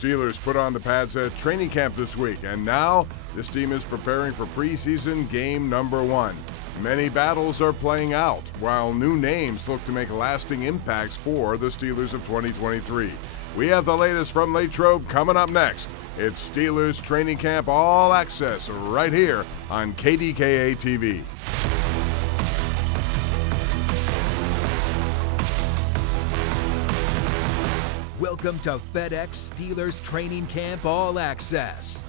Steelers put on the pads at training camp this week, and now this team is preparing for preseason game number 1. Many battles are playing out, while new names look to make lasting impacts for the Steelers of 2023. We have the latest from Latrobe coming up next. It's Steelers Training Camp All Access right here on KDKA TV. Welcome to FedEx Steelers Training Camp All Access.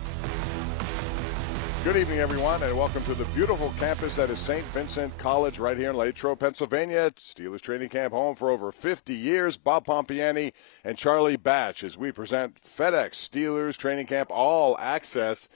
Good evening, everyone, and welcome to the beautiful campus that is St. Vincent College right here in Latrobe, Pennsylvania. Steelers Training Camp, home for over 50 years. Bob Pompeani and Charlie Batch as we present FedEx Steelers Training Camp All Access.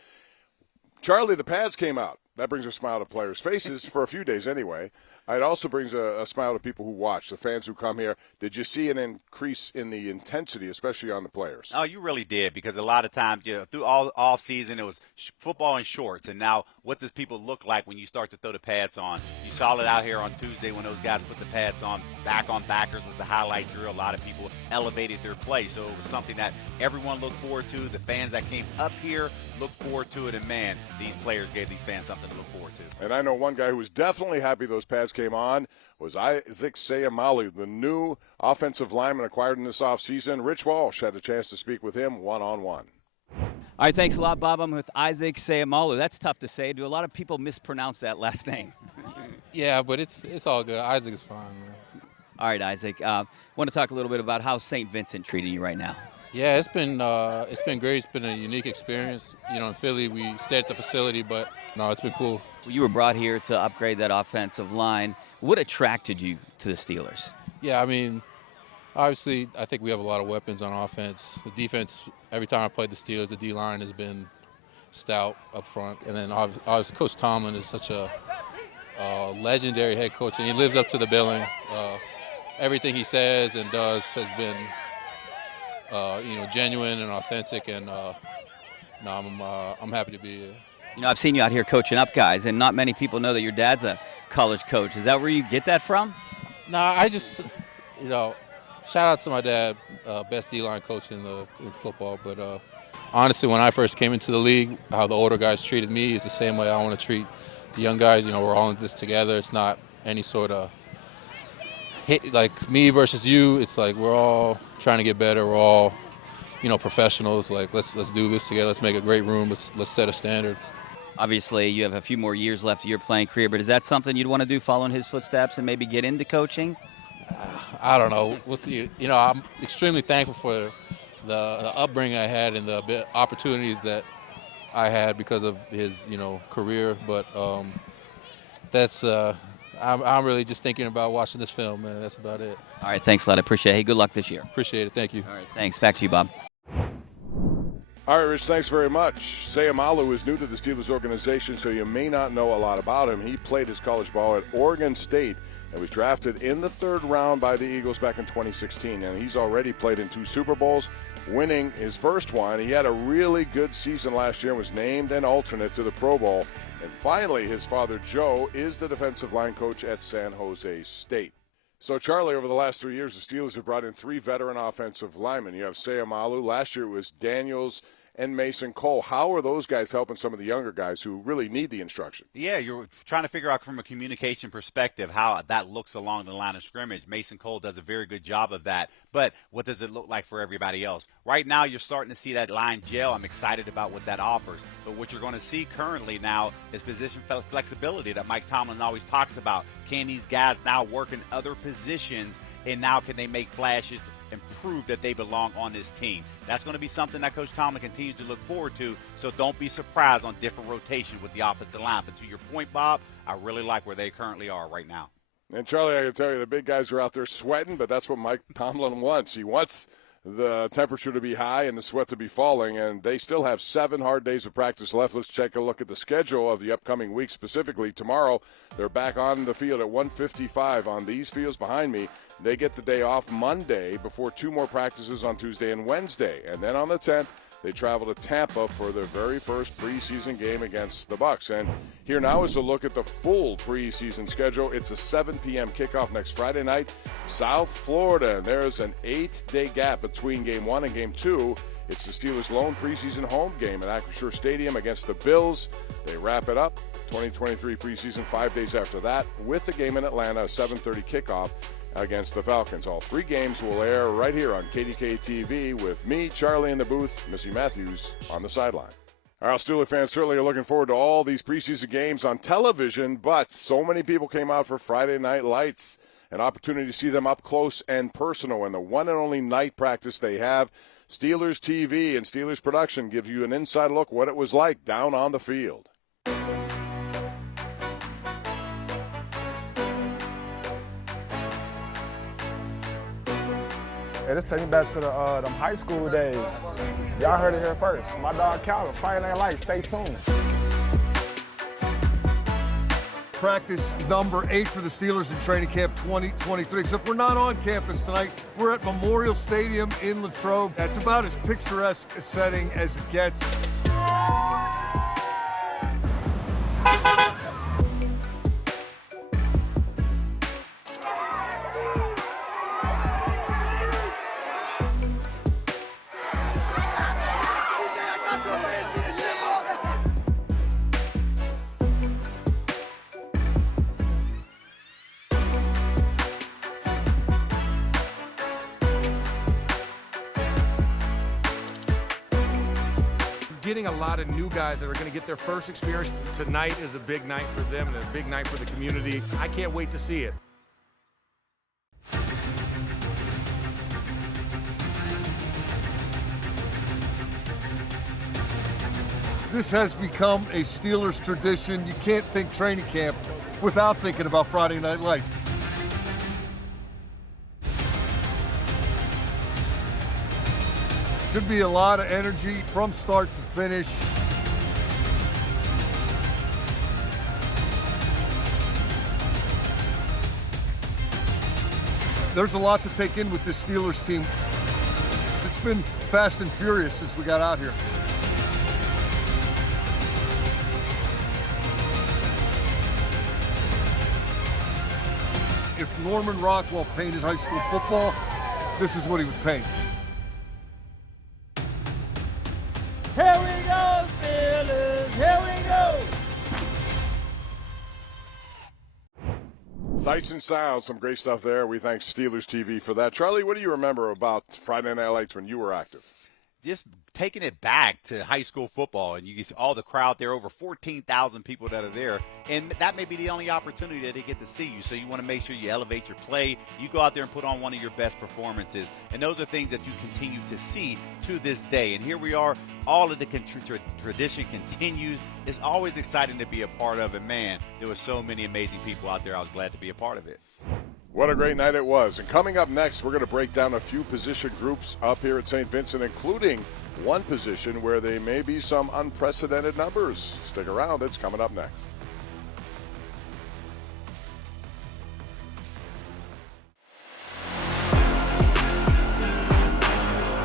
Charlie, the pads came out. That brings a smile to players' faces for a few days anyway. It also brings a smile to people who watch, the fans who come here. Did you see an increase in the intensity, especially on the players? Oh, you really did, because a lot of times, through all off season, it was football and shorts. And now, what does people look like when you start to throw the pads on? You saw it out here on Tuesday when those guys put the pads on. Back on backers was the highlight drill. A lot of people elevated their play, so it was something that everyone looked forward to. The fans that came up here looked forward to it, and man, these players gave these fans something to look forward to. And I know one guy who was definitely happy those pads came on was Isaac Sayamalu, the new offensive lineman acquired in this offseason. Rich Walsh had a chance to speak with him one-on-one. All right, thanks a lot, Bob. I'm with Isaac Sayamalu. That's tough to say. Do a lot of people mispronounce that last name? Yeah, but it's all good. Isaac is fine, man. All right, Isaac. Want to talk a little bit about how St. Vincent treating you right now? Yeah, it's been great. It's been a unique experience. In Philly, we stayed at the facility, but no, it's been cool. Well, you were brought here to upgrade that offensive line. What attracted you to the Steelers? Yeah, I mean, obviously, I think we have a lot of weapons on offense. The defense, every time I played the Steelers, the D-line has been stout up front. And then obviously Coach Tomlin is such a legendary head coach, and he lives up to the billing. Everything he says and does has been genuine and authentic, and I'm happy to be here. I've seen you out here coaching up guys, and not many people know that your dad's a college coach. Is that where you get that from? No, I just, shout out to my dad, best D-line coach in football. But honestly, when I first came into the league, how the older guys treated me is the same way I want to treat the young guys. We're all in this together. It's not any sort of hit, like me versus you. It's like we're all trying to get better. We're all, professionals. Like let's do this together. Let's make a great room. Let's set a standard. Obviously, you have a few more years left of your playing career, but is that something you'd want to do, follow in his footsteps and maybe get into coaching? I don't know. We'll see. I'm extremely thankful for the upbringing I had and the opportunities that I had because of his, career. But I'm really just thinking about watching this film, man. That's about it. All right, thanks a lot. I appreciate it. Hey, good luck this year. Appreciate it. Thank you. All right, thanks. Back to you, Bob. All right, Rich, thanks very much. Sayamalu is new to the Steelers organization, so you may not know a lot about him. He played his college ball at Oregon State and was drafted in the 3rd round by the Eagles back in 2016. And he's already played in 2 Super Bowls, winning his first one. He had a really good season last year and was named an alternate to the Pro Bowl. And finally, his father, Joe, is the defensive line coach at San Jose State. So, Charlie, over the last 3 years, the Steelers have brought in 3 veteran offensive linemen. You have Sayamalu. Last year it was Daniels and Mason Cole. How are those guys helping some of the younger guys who really need the instruction? Yeah, you're trying to figure out from a communication perspective how that looks along the line of scrimmage. Mason Cole does a very good job of that. But what does it look like for everybody else? Right now, you're starting to see that line gel. I'm excited about what that offers. But what you're going to see currently now is position flexibility that Mike Tomlin always talks about. Can these guys now work in other positions, and now can they make flashes and prove that they belong on this team? That's going to be something that Coach Tomlin continues to look forward to, so don't be surprised on different rotation with the offensive line. But to your point, Bob, I really like where they currently are right now. And, Charlie, I can tell you the big guys are out there sweating, but that's what Mike Tomlin wants. He wants the temperature to be high and the sweat to be falling, and they still have 7 hard days of practice left. Let's take a look at the schedule of the upcoming week. Specifically, tomorrow they're back on the field at 1:55 on these fields behind me. They get the day off Monday before 2 more practices on Tuesday and Wednesday. And then on the 10th, they travel to Tampa for their very first preseason game against the Bucs. And here now is a look at the full preseason schedule. It's a 7 p.m. kickoff next Friday night, South Florida. And there's an 8-day gap between Game 1 and Game 2. It's the Steelers' lone preseason home game at Acrisure Stadium against the Bills. They wrap it up, 2023 preseason, 5 days after that, with the game in Atlanta, a 7:30 kickoff against the Falcons. All 3 games will air right here on KDKA TV with me, Charlie in the booth, Missy Matthews on the sideline. Our Steeler fans certainly are looking forward to all these preseason games on television, but so many people came out for Friday Night Lights, an opportunity to see them up close and personal, and the one and only night practice they have. Steelers TV and Steelers Production give you an inside look what it was like down on the field. Hey, this take me back to them high school days. Y'all heard it here first. My dog Calvin, Friday Night Lights, stay tuned. Practice number 8 for the Steelers in training camp 2023. Except we're not on campus tonight. We're at Memorial Stadium in Latrobe. That's about as picturesque a setting as it gets. Getting a lot of new guys that are going to get their first experience. Tonight is a big night for them and a big night for the community. I can't wait to see it. This has become a Steelers tradition. You can't think training camp without thinking about Friday Night Lights. Should be a lot of energy from start to finish. There's a lot to take in with this Steelers team. It's been fast and furious since we got out here. If Norman Rockwell painted high school football, this is what he would paint. Here we go, Steelers, here we go. Sights and sounds, some great stuff there. We thank Steelers TV for that. Charlie, what do you remember about Friday Night Lights when you were active? Just taking it back to high school football, and you get all the crowd there, over 14,000 people that are there, and that may be the only opportunity that they get to see you. So you want to make sure you elevate your play. You go out there and put on one of your best performances, and those are things that you continue to see to this day. And here we are, all of the tradition continues. It's always exciting to be a part of it. Man, there were so many amazing people out there. I was glad to be a part of it. What a great night it was. And coming up next, we're going to break down a few position groups up here at St. Vincent, including one position where there may be some unprecedented numbers. Stick around. It's coming up next.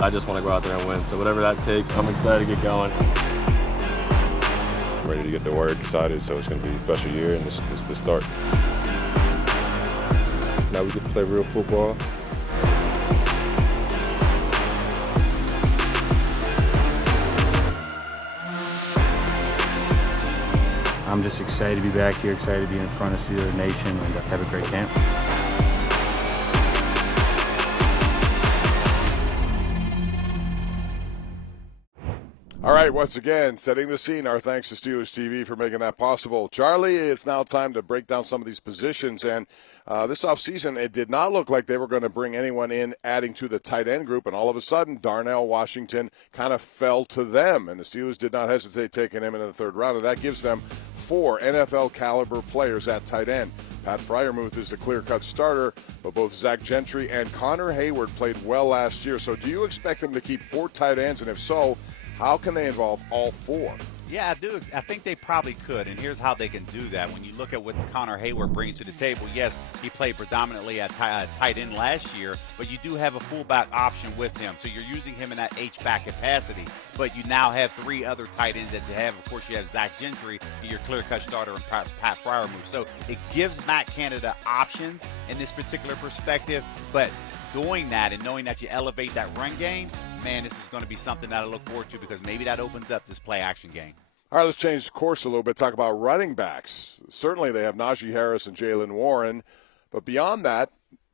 I just want to go out there and win. So whatever that takes, I'm excited to get going. I'm ready to get to work, excited. So it's going to be a special year, and this is the start. Now we get to play real football. I'm just excited to be back here, excited to be in front of Steeler Nation and have a great camp. All right, once again, setting the scene. Our thanks to Steelers TV for making that possible. Charlie, it's now time to break down some of these positions. And this offseason, it did not look like they were going to bring anyone in adding to the tight end group. And all of a sudden, Darnell Washington kind of fell to them. And the Steelers did not hesitate taking him in the third round. And that gives them 4 NFL-caliber players at tight end. Pat Freiermuth is the clear-cut starter, but both Zach Gentry and Connor Hayward played well last year. So do you expect them to keep 4 tight ends? And if so, how can they involve all 4? Yeah, I do. I think they probably could, and here's how they can do that. When you look at what Connor Hayward brings to the table, yes, he played predominantly at tight end last year, but you do have a fullback option with him, so you're using him in that H-back capacity. But you now have 3 other tight ends that you have. Of course, you have Zach Gentry, your clear-cut starter, and Pat Freiermuth. So it gives Matt Canada options in this particular perspective, but doing that and knowing that you elevate that run game, man, this is going to be something that I look forward to because maybe that opens up this play-action game. All right, let's change course a little bit, talk about running backs. Certainly they have Najee Harris and Jalen Warren, but beyond that,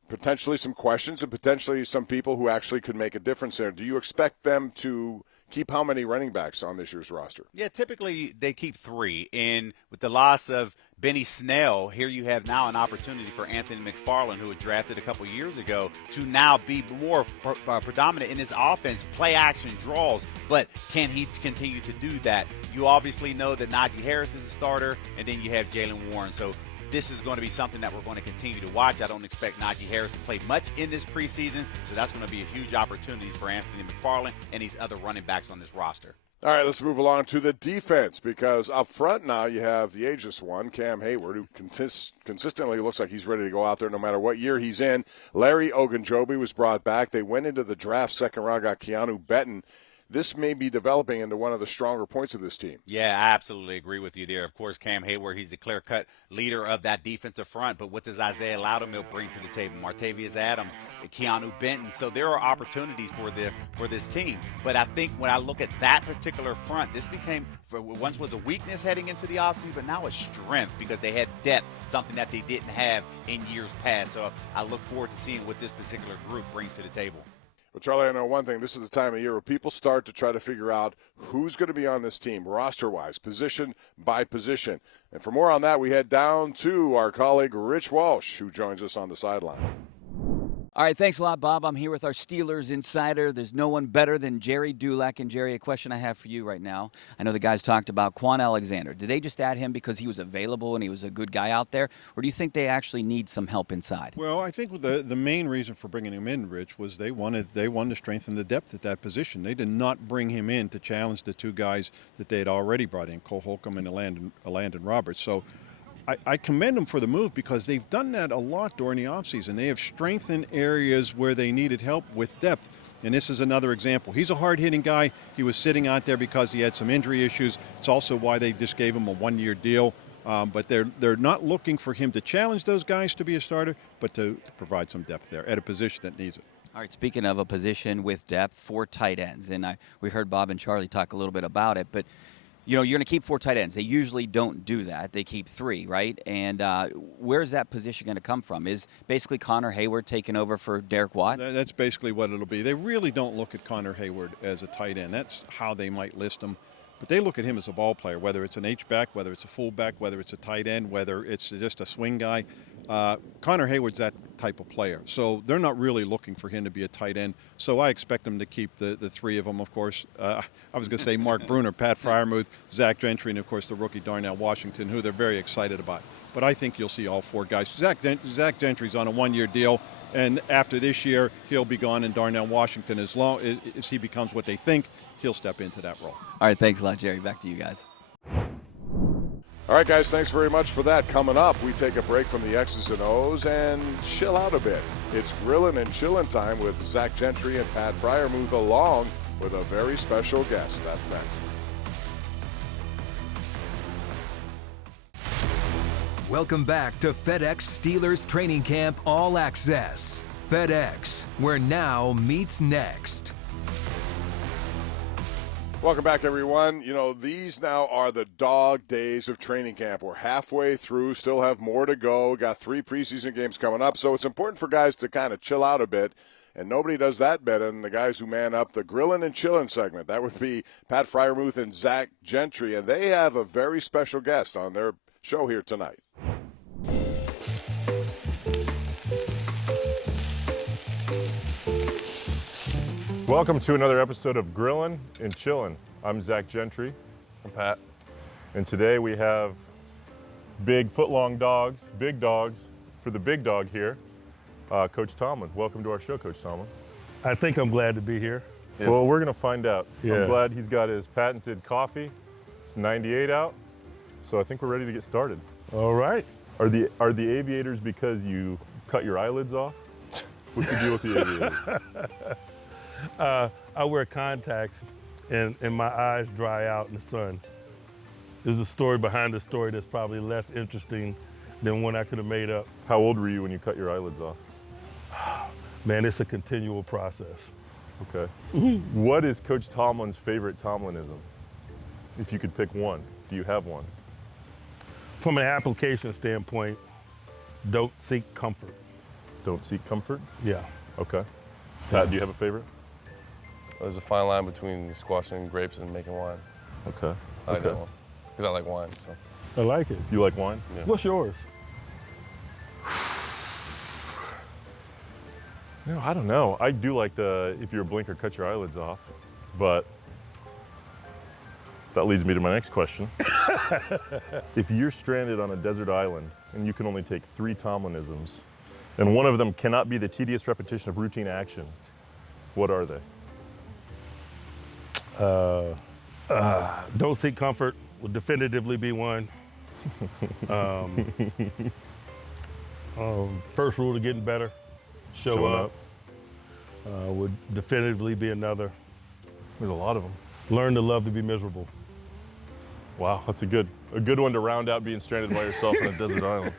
potentially some questions and potentially some people who actually could make a difference there. Do you expect them to keep how many running backs on this year's roster? Yeah, typically they keep 3. And with the loss of Benny Snell, here you have now an opportunity for Anthony McFarland, who was drafted a couple years ago, to now be more predominant in his offense, play action draws. But can he continue to do that? You obviously know that Najee Harris is a starter, and then you have Jalen Warren. So this is going to be something that we're going to continue to watch. I don't expect Najee Harris to play much in this preseason, so that's going to be a huge opportunity for Anthony McFarland and these other running backs on this roster. All right, let's move along to the defense, because up front now you have the ageless one, Cam Hayward, who consistently looks like he's ready to go out there no matter what year he's in. Larry Ogunjobi was brought back. They went into the draft second round, got Keanu Benton. This may be developing into one of the stronger points of this team. Yeah, I absolutely agree with you there. Of course, Cam Hayward, he's the clear-cut leader of that defensive front. But what does Isaiah Loudermilk bring to the table? Martavius Adams, Keanu Benton. So there are opportunities for this team. But I think when I look at that particular front, this became once was a weakness heading into the offseason, but now a strength because they had depth, something that they didn't have in years past. So I look forward to seeing what this particular group brings to the table. Well, Charlie, I know one thing. This is the time of year where people start to try to figure out who's going to be on this team, roster-wise, position by position. And for more on that, we head down to our colleague Rich Walsh, who joins us on the sideline. All right, thanks a lot, Bob. I'm here with our Steelers insider. There's no one better than Jerry Dulac. And, Jerry, a question I have for you right now. I know the guys talked about Quan Alexander. Did they just add him because he was available and he was a good guy out there? Or do you think they actually need some help inside? Well, I think the main reason for bringing him in, Rich, was they wanted to strengthen the depth at that position. They did not bring him in to challenge the 2 guys that they had already brought in, Cole Holcomb and Landon Roberts. So I commend them for the move because they've done that a lot during the offseason. They have strengthened areas where they needed help with depth, and this is another example. He's a hard-hitting guy. He was sitting out there because he had some injury issues. It's also why they just gave him a 1-year deal. But they're not looking for him to challenge those guys to be a starter, but to provide some depth there at a position that needs it. All right, speaking of a position with depth, 4 tight ends, and we heard Bob and Charlie talk a little bit about it, but you know, you're going to keep 4 tight ends. They usually don't do that. They keep 3, right? And where's that position going to come from? Is basically Connor Hayward taking over for Derek Watt? That's basically what it'll be. They really don't look at Connor Hayward as a tight end. That's how they might list him. But they look at him as a ball player, whether it's an H-back, whether it's a fullback, whether it's a tight end, whether it's just a swing guy. Connor Hayward's that type of player. So they're not really looking for him to be a tight end. So I expect them to keep the 3 of them, of course. I was going to say Mark Bruner, Pat Freiermuth, Zach Gentry, and, of course, the rookie Darnell Washington, who they're very excited about. But I think you'll see all 4 guys. Zach Gentry's on a 1-year deal, and after this year, he'll be gone, and Darnell Washington, as long as he becomes what they think, he'll step into that role. All right, thanks a lot, Jerry. Back to you guys. All right, guys, thanks very much for that. Coming up, we take a break from the X's and O's and chill out a bit. It's Grillin' and Chillin' time with Zach Gentry and Pat Freiermuth, along with a very special guest. That's next. Welcome back to FedEx Steelers Training Camp All Access. FedEx, where now meets next. Welcome back, everyone. You know, these now are the dog days of training camp. We're halfway through, still have more to go. Got 3 preseason games coming up, so it's important for guys to kind of chill out a bit, and nobody does that better than the guys who man up the Grillin' and Chillin' segment. That would be Pat Freiermuth and Zach Gentry, and they have a very special guest on their show here tonight. Welcome to another episode of Grillin' and Chillin'. I'm Zach Gentry. I'm Pat. And today we have big foot-long dogs, big dogs, for the big dog here, Coach Tomlin. Welcome to our show, Coach Tomlin. I think I'm glad to be here. Yeah. Well, we're going to find out. Yeah. I'm glad he's got his patented coffee. It's 98 out, so I think we're ready to get started. All right. Are the aviators because you cut your eyelids off? What's the deal with the aviators? I wear contacts and my eyes dry out in the sun. There's a story behind the story that's probably less interesting than one I could have made up. How old were you when you cut your eyelids off? Man, it's a continual process. Okay. What is Coach Tomlin's favorite Tomlinism? If you could pick one, do you have one? From an application standpoint, don't seek comfort. Don't seek comfort? Yeah. Okay. Pat, do you have a favorite? There's a fine line between squashing grapes and making wine. Okay. I like that one, because I like wine. So. I like it. You like wine? Yeah. What's yours? No, I don't know. I do like the if you're a blinker, cut your eyelids off, but that leads me to my next question. If you're stranded on a desert island and you can only take 3 Tomlinisms, and one of them cannot be the tedious repetition of routine action, what are they? Don't seek comfort will definitively be one. First rule to getting better, show up. Would definitively be another. There's a lot of them. Learn to love to be miserable. Wow, that's a good one to round out being stranded by yourself on a desert island.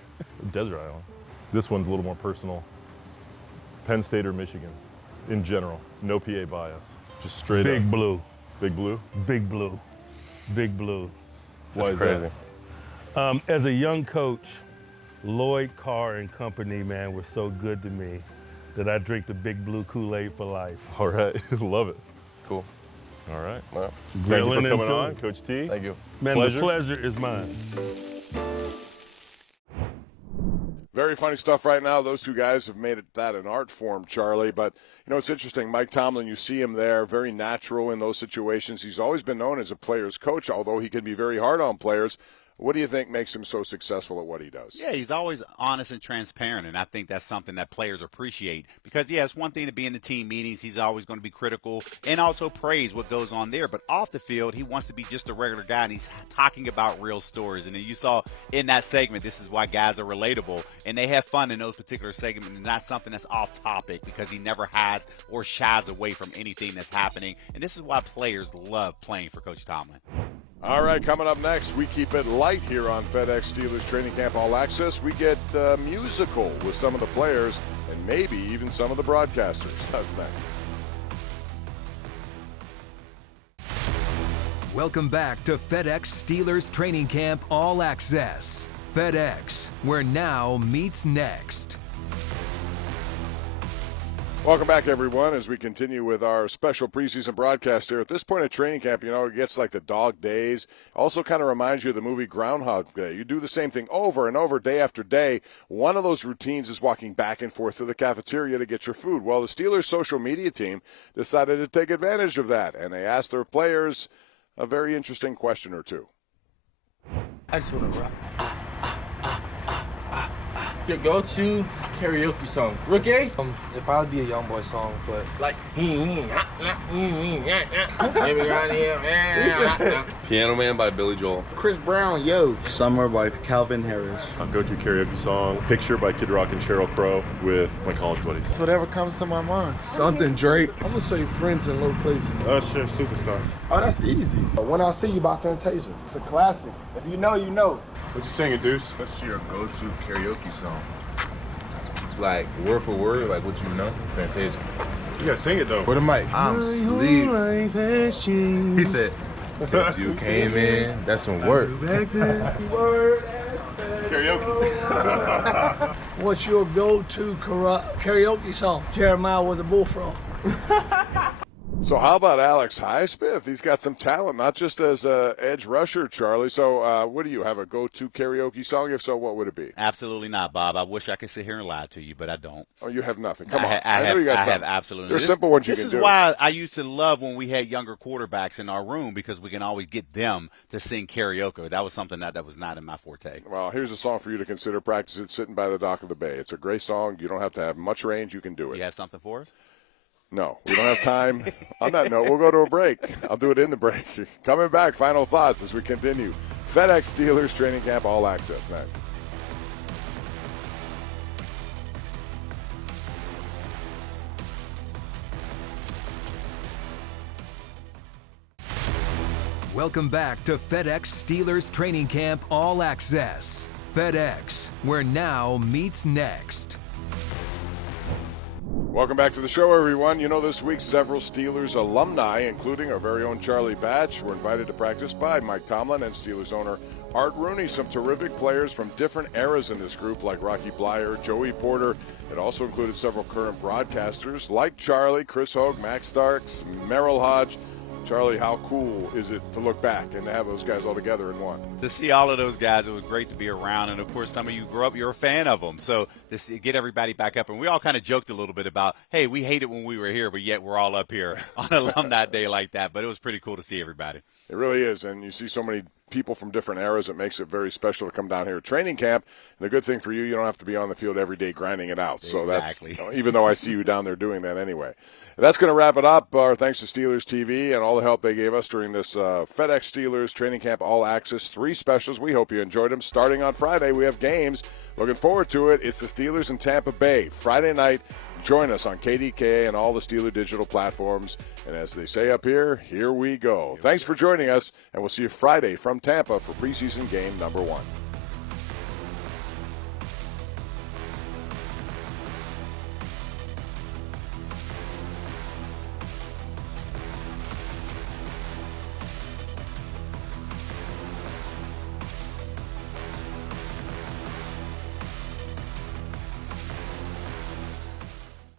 Desert island. This one's a little more personal. Penn State or Michigan, in general. No PA bias. Just straight Big up. Blue. Big Blue? Big Blue. Big Blue. Why is that? As a young coach, Lloyd Carr and company, man, were so good to me that I drink the Big Blue Kool-Aid for life. All right, love it. Cool. All right. Well, thank you for coming on, Coach T. Thank you. Man, pleasure. the pleasure is mine. Very funny stuff right now. Those two guys have made that an art form, Charlie. But, you know, it's interesting. Mike Tomlin, you see him there, very natural in those situations. He's always been known as a player's coach, although he can be very hard on players. What do you think makes him so successful at what he does? Yeah, he's always honest and transparent, and I think that's something that players appreciate. Because, yeah, it's one thing to be in the team meetings. He's always going to be critical and also praise what goes on there. But off the field, he wants to be just a regular guy, and he's talking about real stories. And you saw in that segment, this is why guys are relatable, and they have fun in those particular segments, and not something that's off topic because he never hides or shies away from anything that's happening. And this is why players love playing for Coach Tomlin. All right, coming up next, we keep it light here on FedEx Steelers Training Camp All Access. We get musical with some of the players and maybe even some of the broadcasters. That's next. Welcome back to FedEx Steelers Training Camp All Access. FedEx, where now meets next. Welcome back, everyone, as we continue with our special preseason broadcast here. At this point of training camp, you know, it gets like the dog days. Also kind of reminds you of the movie Groundhog Day. You do the same thing over and over, day after day. One of those routines is walking back and forth to the cafeteria to get your food. Well, the Steelers' social media team decided to take advantage of that, and they asked their players a very interesting question or two. I just want to rock. Your go-to karaoke song, Rookie? It'd probably be a Young Boy song, but like Piano Man by Billy Joel. Chris Brown, Yo. Summer by Calvin Harris. Go-to karaoke song, Picture by Kid Rock and Sheryl Crow with my college buddies. Whatever comes to my mind. Something Drake. I'm gonna say Friends in Low Places. Usher, Superstar. Oh, that's easy. When I See You by Fantasia. It's a classic. If you know, you know. What you singing, Deuce? What's your go-to karaoke song? Like word for word, like what you know? Fantasia. You gotta sing it though. Where the mic? I'm asleep. He said, since you came in, that's some work. Karaoke. What's your go-to karaoke song? Jeremiah was a bullfrog. So how about Alex Highsmith? He's got some talent, not just as an edge rusher, Charlie. So what do you have, a go-to karaoke song? If so, what would it be? Absolutely not, Bob. I wish I could sit here and lie to you, but I don't. Oh, you have nothing. Come on. I know you got have something. absolutely. There's simple ones you can do. This is why I used to love when we had younger quarterbacks in our room, because we can always get them to sing karaoke. That was something that was not in my forte. Well, here's a song for you to consider. Practice it sitting by the dock of the bay. It's a great song. You don't have to have much range. You can do it. You have something for us? No, we don't have time. On that note, we'll go to a break. I'll do it in the break. Coming back, final thoughts as we continue. FedEx Steelers Training Camp All Access next. Welcome back to FedEx Steelers Training Camp All Access. FedEx, where now meets next. Welcome back to the show, everyone. You know, this week, several Steelers alumni, including our very own Charlie Batch, were invited to practice by Mike Tomlin and Steelers owner Art Rooney. Some terrific players from different eras in this group, like Rocky Blyer, Joey Porter. It also included several current broadcasters like Charlie, Chris Hogue, Max Starks, Merrill Hodge. Charlie, how cool is it to look back and to have those guys all together in one? To see all of those guys, it was great to be around. And, of course, some of you grew up, you're a fan of them. So to get everybody back up. And we all kind of joked a little bit about, hey, we hate it when we were here, but yet we're all up here on Alumni Day like that. But it was pretty cool to see everybody. It really is. And you see so many people from different eras. It makes it very special to come down here at training camp. And the good thing for you don't have to be on the field every day grinding it out. So Exactly. that's, even though I see you down there doing that anyway. And that's going to wrap it up. Our thanks to Steelers TV and all the help they gave us during this FedEx Steelers Training Camp All Access. 3 specials. We hope you enjoyed them. Starting on Friday, we have games. Looking forward to it. It's the Steelers in Tampa Bay. Friday night. Join us on KDKA and all the Steeler digital platforms. And as they say up here we go. Thanks for joining us, and we'll see you Friday from Tampa for preseason game number 1.